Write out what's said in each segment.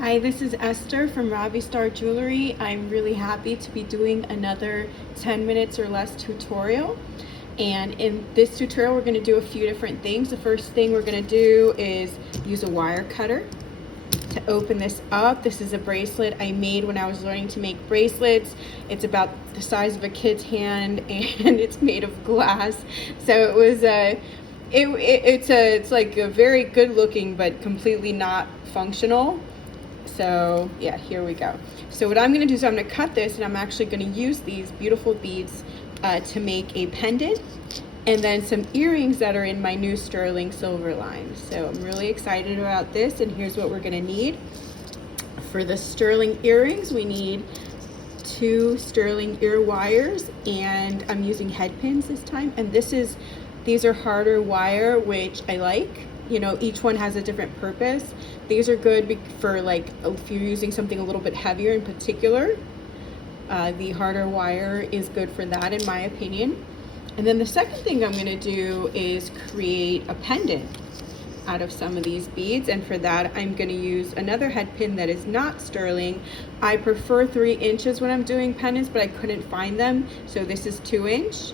Hi, this is Esther from Ravi Star Jewelry. I'm really happy to be doing another 10 minutes or less tutorial. And in this tutorial, we're going to do a few different things. The first thing we're going to do is use a wire cutter to open this up. This is a bracelet I made when I was learning to make bracelets. It's about the size of a kid's hand and it's made of glass. So it was it's like a very good looking but completely not functional. So yeah, here we go. So what I'm going to do is I'm going to cut this, and I'm actually going to use these beautiful beads to make a pendant, and then some earrings that are in my new sterling silver line. So I'm really excited about this, and here's what we're going to need. For the sterling earrings, we need 2 sterling ear wires, and I'm using head pins this time. And these are harder wire, which I like. You know, each one has a different purpose. These are good for like if you're using something a little bit heavier in particular. The harder wire is good for that, in my opinion. And then the second thing I'm going to do is create a pendant out of some of these beads, and for that I'm going to use another head pin that is not sterling. I prefer 3 inches when I'm doing pendants, but I couldn't find them, so this is 2-inch,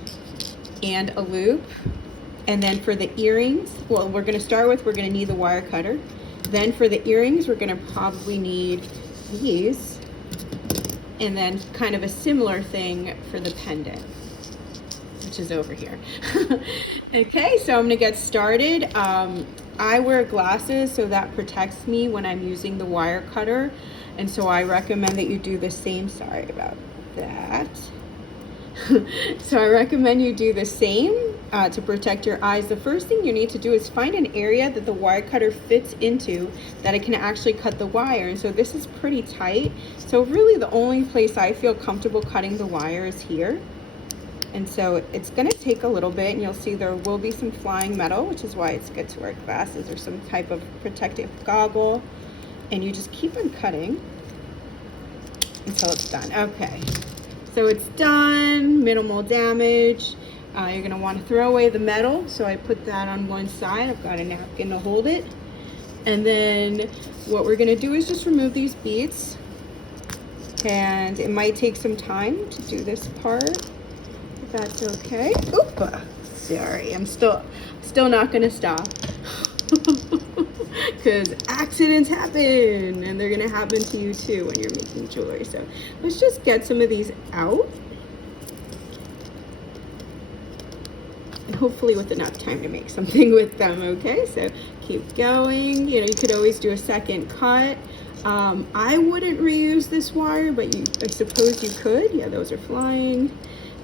and a loop. And then for the earrings, well, we're going to need the wire cutter. Then for the earrings, we're going to probably need these, and then kind of a similar thing for the pendant, which is over here. Okay, so I'm going to get started. I wear glasses, so that protects me when I'm using the wire cutter, and so I recommend that you do the same. Sorry about that. So I recommend you do the same to protect your eyes. The first thing you need to do is find an area that the wire cutter fits into that it can actually cut the wire. And so this is pretty tight. So really the only place I feel comfortable cutting the wire is here. And so it's going to take a little bit, and you'll see there will be some flying metal, which is why it's good to wear glasses or some type of protective goggle. And you just keep on cutting until it's done. Okay. So it's done, minimal damage. You're going to want to throw away the metal, so I put that on one side. I've got a napkin to hold it. And then what we're going to do is just remove these beads. And it might take some time to do this part, if that's okay. Oop! Sorry, I'm still not going to stop. Because accidents happen, and they're going to happen to you too when you're making jewelry. So let's just get some of these out, and hopefully with enough time to make something with them. Okay, so keep going. You know, you could always do a second cut. I wouldn't reuse this wire, but I suppose you could. Yeah, those are flying,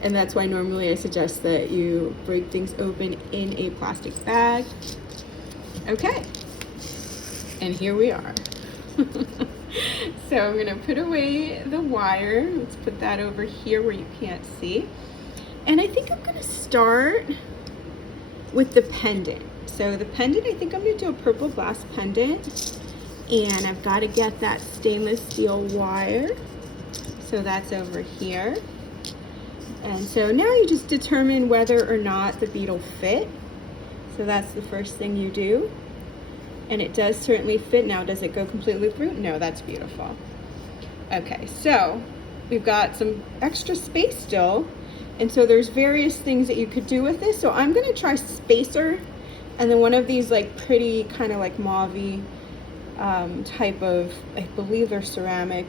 and that's why normally I suggest that you break things open in a plastic bag. Okay. And here we are. So I'm going to put away the wire. Let's put that over here where you can't see. And I think I'm going to start with the pendant. So the pendant, I think I'm going to do a purple glass pendant. And I've got to get that stainless steel wire. So that's over here. And so now you just determine whether or not the bead will fit. So that's the first thing you do. And it does certainly fit. Now, does it go completely through? No, that's beautiful. Okay, so we've got some extra space still. And so there's various things that you could do with this. So I'm going to try spacer, and then one of these like pretty kind of like mauve-y type of, I believe they're ceramic.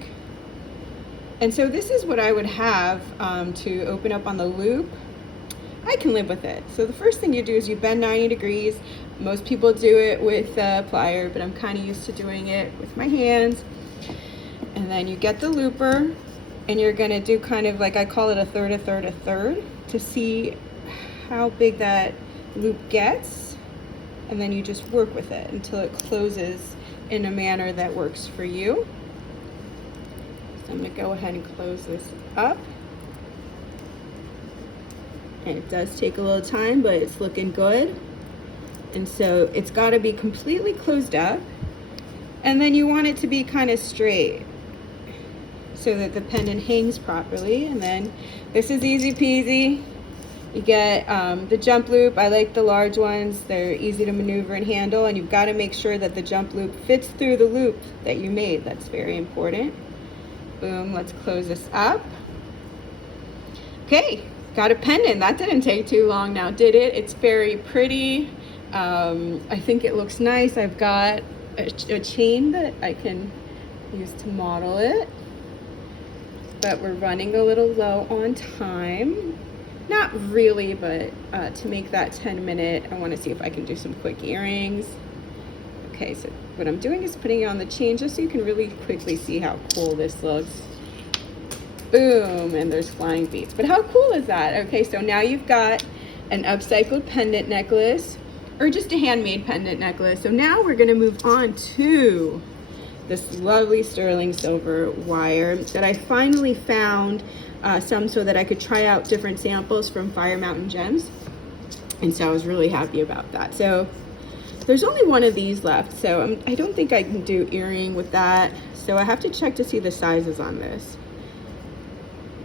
And so this is what I would have to open up on the loop. I can live with it. So the first thing you do is you bend 90 degrees. Most people do it with a plier, but I'm kind of used to doing it with my hands. And then you get the looper, and you're going to do kind of like, I call it a third, a third, a third, to see how big that loop gets. And then you just work with it until it closes in a manner that works for you. So I'm going to go ahead and close this up. And it does take a little time, but it's looking good. And so it's got to be completely closed up. And then you want it to be kind of straight so that the pendant hangs properly. And then this is easy peasy. You get the jump loop. I like the large ones. They're easy to maneuver and handle, and you've got to make sure that the jump loop fits through the loop that you made. That's very important. Boom, let's close this up. Okay, got a pendant. That didn't take too long now, did it? It's very pretty. I think it looks nice. I've got a chain that I can use to model it, but we're running a little low on time. Not really, but to make that 10-minute, I want to see if I can do some quick earrings. Okay, so what I'm doing is putting it on the chain just so you can really quickly see how cool this looks. Boom, and there's flying beads. But how cool is that? Okay, so now you've got an upcycled pendant necklace, or just a handmade pendant necklace. So now we're going to move on to this lovely sterling silver wire that I finally found some so that I could try out different samples from Fire Mountain Gems. And so I was really happy about that. So there's only one of these left, so I don't think I can do earring with that. So I have to check to see the sizes on this.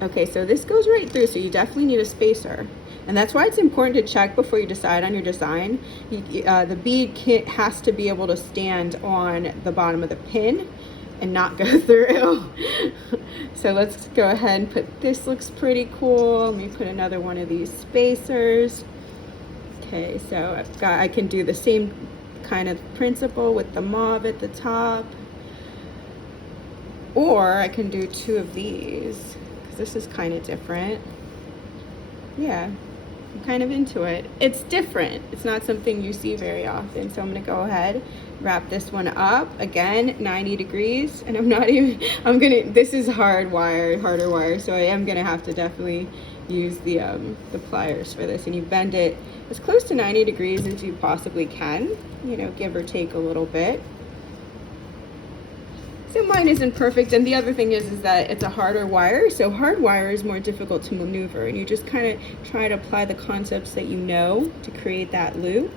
Okay, so this goes right through, so you definitely need a spacer. And that's why it's important to check before you decide on your design. The bead has to be able to stand on the bottom of the pin and not go through. So let's go ahead and put, this looks pretty cool. Let me put another one of these spacers. Okay, so I can do the same kind of principle with the mauve at the top. Or I can do two of these, because this is kind of different. Yeah, I'm kind of into it. It's different. It's not something you see very often. So I'm gonna go ahead, wrap this one up. Again, 90 degrees. And this is harder wire. So I am gonna have to definitely use the pliers for this. And you bend it as close to 90 degrees as you possibly can, you know, give or take a little bit. So mine isn't perfect, and the other thing is that it's a harder wire, so hard wire is more difficult to maneuver, and you just kind of try to apply the concepts that you know to create that loop.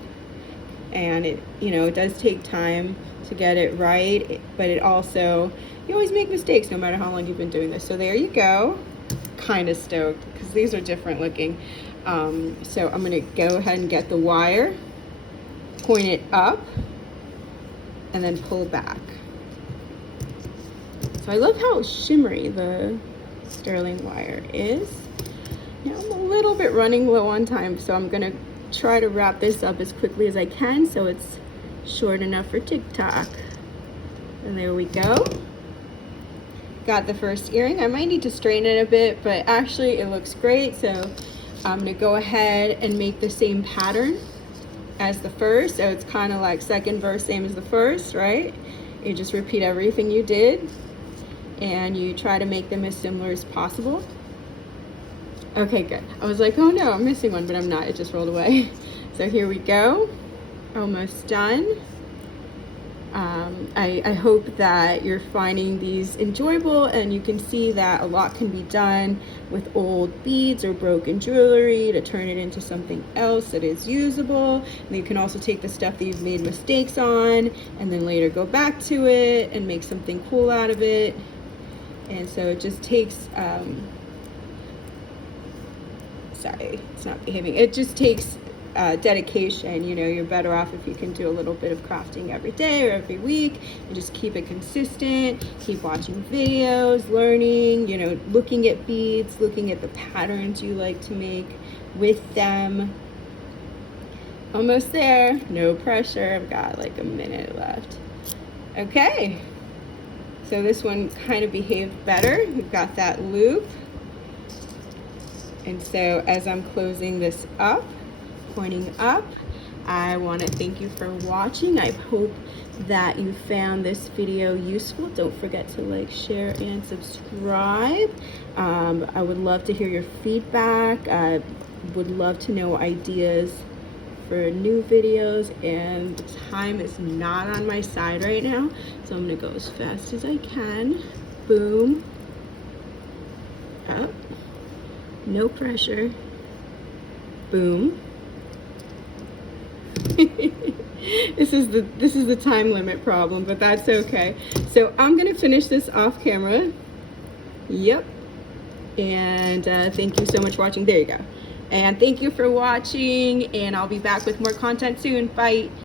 And it, you know, it does take time to get it right, but it also, you always make mistakes no matter how long you've been doing this. So there you go. Kind of stoked because these are different looking. So I'm gonna go ahead and get the wire, point it up, and then pull back. So I love how shimmery the sterling wire is. Now I'm a little bit running low on time, so I'm gonna try to wrap this up as quickly as I can so it's short enough for TikTok. And there we go. Got the first earring. I might need to straighten it a bit, but actually it looks great. So I'm gonna go ahead and make the same pattern as the first. So it's kind of like second verse, same as the first, right? You just repeat everything you did, and you try to make them as similar as possible. Okay, good. I was like, oh no, I'm missing one, but I'm not. It just rolled away. So here we go. Almost done. I hope that you're finding these enjoyable, and you can see that a lot can be done with old beads or broken jewelry to turn it into something else that is usable. And you can also take the stuff that you've made mistakes on and then later go back to it and make something cool out of it. And so it just takes, sorry, it's not behaving. It just takes dedication. You know, you're better off if you can do a little bit of crafting every day or every week and just keep it consistent, keep watching videos, learning, you know, looking at beads, looking at the patterns you like to make with them. Almost there, no pressure. I've got like a minute left. Okay, so this one kind of behaved better. We've got that loop. And so as I'm closing this up, pointing up, I want to thank you for watching. I hope that you found this video useful. Don't forget to like, share, and subscribe. I would love to hear your feedback. I would love to know ideas for new videos, and the time is not on my side right now, so I'm gonna go as fast as I can. Boom, up, no pressure, boom. This is the time limit problem, but that's okay. So I'm gonna finish this off camera. Yep. And thank you so much for watching. There you go. And thank you for watching, and I'll be back with more content soon. Bye.